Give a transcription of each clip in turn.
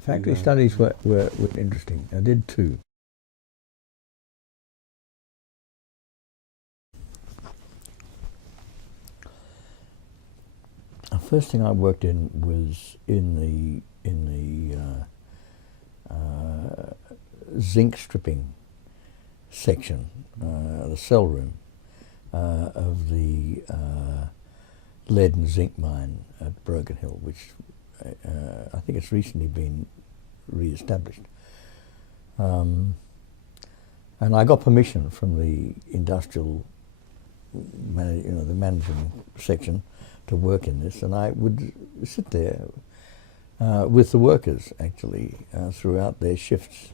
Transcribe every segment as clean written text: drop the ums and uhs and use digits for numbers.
Factory studies were interesting. I did two. The first thing I worked in was in the zinc stripping section, the cell room of the lead and zinc mine at Broken Hill, which I think it's recently been re-established. And I got permission from the industrial, the managing section to work in this, and I would sit there with the workers actually throughout their shifts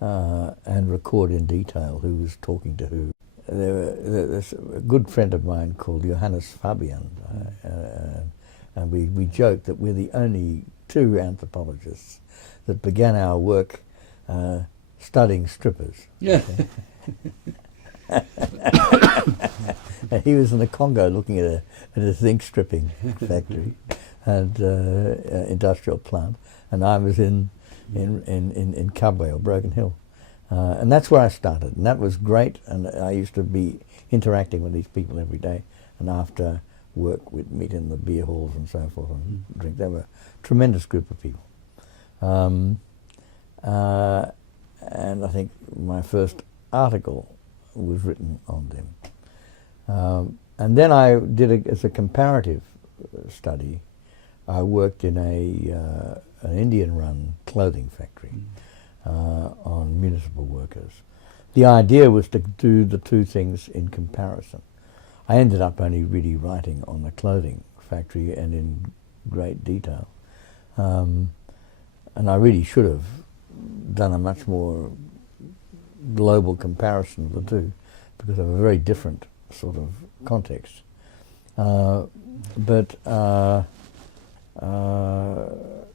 and record in detail who was talking to who. There's a good friend of mine called Johannes Fabian, and we joke that we're the only two anthropologists that began our work studying strippers. Yeah. He was in the Congo looking at a zinc stripping factory and industrial plant, and I was in Kabwe or Broken Hill. And that's where I started, and that was great, and I used to be interacting with these people every day, and after work we'd meet in the beer halls and so forth and drink. They were a tremendous group of people. And I think my first article was written on them. And then I did, as a comparative study, I worked in an Indian-run clothing factory. On municipal workers. The idea was to do the two things in comparison. I ended up only really writing on the clothing factory and in great detail. And I really should have done a much more global comparison of the two, because of a very different sort of context. But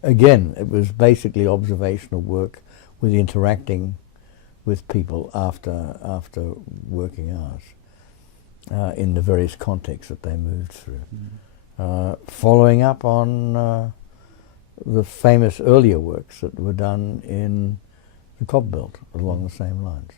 again, it was basically observational work with interacting with people after working hours in the various contexts that they moved through. Following up on the famous earlier works that were done in the Cobalt along the same lines.